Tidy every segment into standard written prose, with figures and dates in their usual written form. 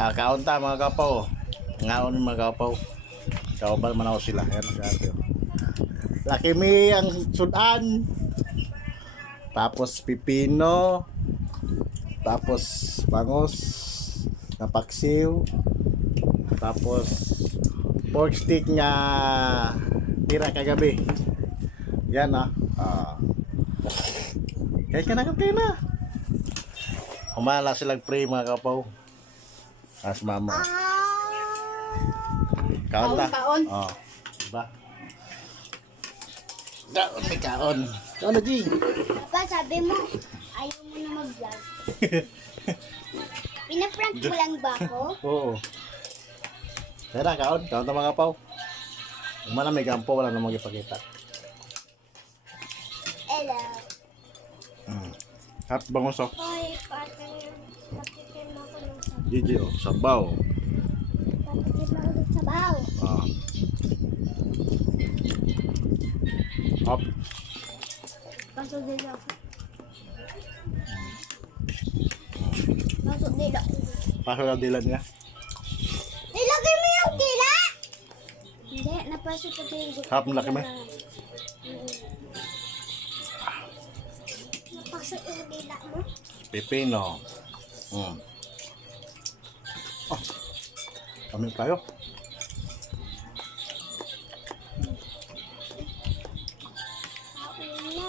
Kaunta mga kapaw. Ngaon mga kapaw. Kaubal man ako sila. Ayan ang sabi. Laki mi ang sudan. Tapos pipino. Tapos bangos. Napaksiw. Tapos pork stick nga tira kagabi. Yan kaya ka na kayo na. Humala silang pre mga kapaw. As mama. Kaon ta. Kaon. Diba? Kaon may kaon. Kaon na G. Papa, sabi mo, ayaw mo na mag-vlog. Pinaprank mo lang ba ako? Oo. Tara, kaon. Kaon ta mga kapaw. Umana may gampo, wala na magipakita. Hello. Hap bangos oh. Hoy, partner. Patikim ako ng sabaw. Gigi oh, sabaw. Patikim ako ng sabaw. Hap. Pasok din ako. Pasok din ako. Pasok ang dilan niya. Nilagay mo yung tila! Hindi, napasok ko din. Hap, laki mo. Napasok yung tila mo? Pipino. Kami tayo. Kain na.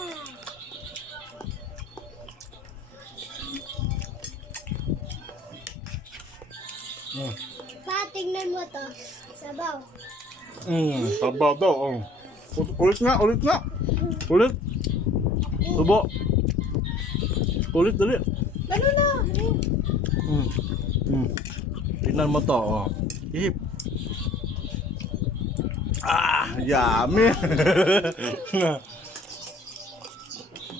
Pa, tingnan mo to. Sabaw. Sabaw daw. Ulit nga, ulit nga. Ulit. Subo. Ulit dali. Ano na? Tingnan mo to, Ihip. Yummy.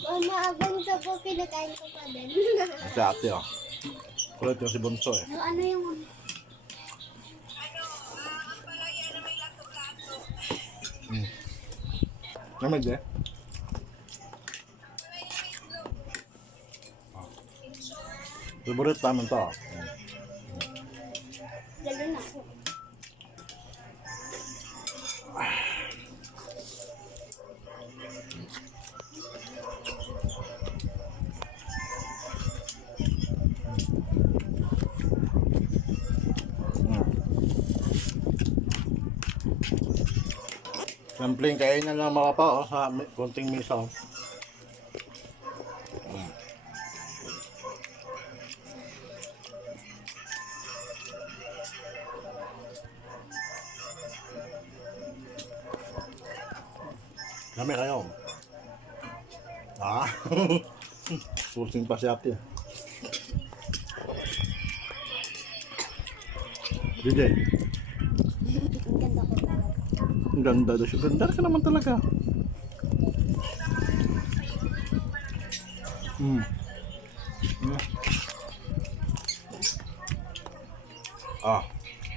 Maagang sabaw, kinakain ko pa din. Sa ate, Kulit yung si Bunso, Ano yung... Namig, Favorite namin to, Lalo na ako. Simpleng kainan lang mga pa, sa konting miso. Dami kayo. Sulsing pa si ate. DJ. Ang ganda ko talaga. Ang ganda daw siya. Ganda ka naman talaga.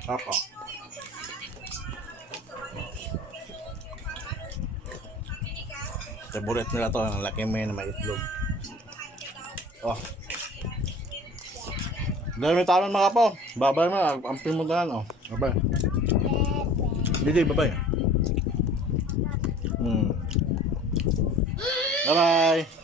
Apa? Favorite nila to, ang laki may na may itlog. Dahil may taman mga po. Babay mo, ang pimuntahan. Babay. DJ, babay. Bye-bye.